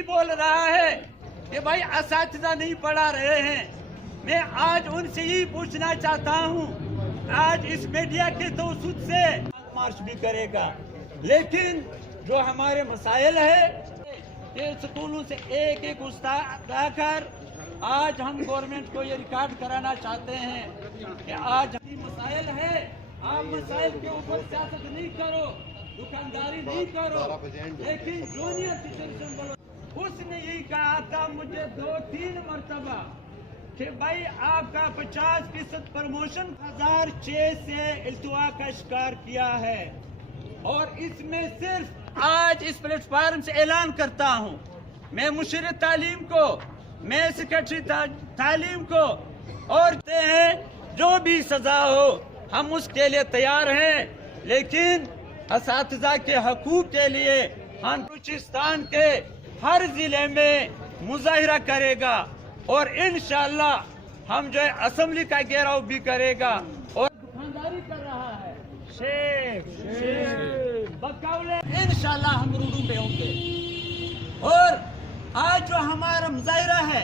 यही बोल रहा है कि भाई असातिज़ा नहीं पढ़ा रहे हैं। मैं आज उनसे यही पूछना चाहता हूँ, आज इस मीडिया के तवसुत से मार्च भी करेगा, लेकिन जो हमारे मसाइल है कि स्कूलों से एक एक उस्ताद आकर आज हम गवर्नमेंट को ये रिकॉर्ड कराना चाहते हैं कि आज मसाइल है, आप मसाइल के ऊपर सियासत नहीं करो, दुकानदारी नहीं करो, लेकिन जूनियर टीचर बोलो। उसने यही कहा था मुझे 2-3 मरतबा कि भाई आपका 50% प्रमोशन 2006 से इल्तवा का शिकार किया है, और इसमें सिर्फ आज इस प्लेटफार्म से ऐलान करता हूँ, मैं मुशीर तालीम को, मैं सेक्रेटरी तालीम को और हैं जो भी सजा हो हम उसके लिए तैयार हैं, लेकिन असातिज़ा के हकूक़ के लिए हम बलूचिस्तान के हर जिले में मुजाहिरा करेगा और इंशाअल्लाह हम जो है असेंबली का घेराव भी करेगा। और दुकानदारी कर रहा है शेख बकौले, इंशाअल्लाह हम रूबरू पे होंगे। और आज जो हमारा मुजाहिरा है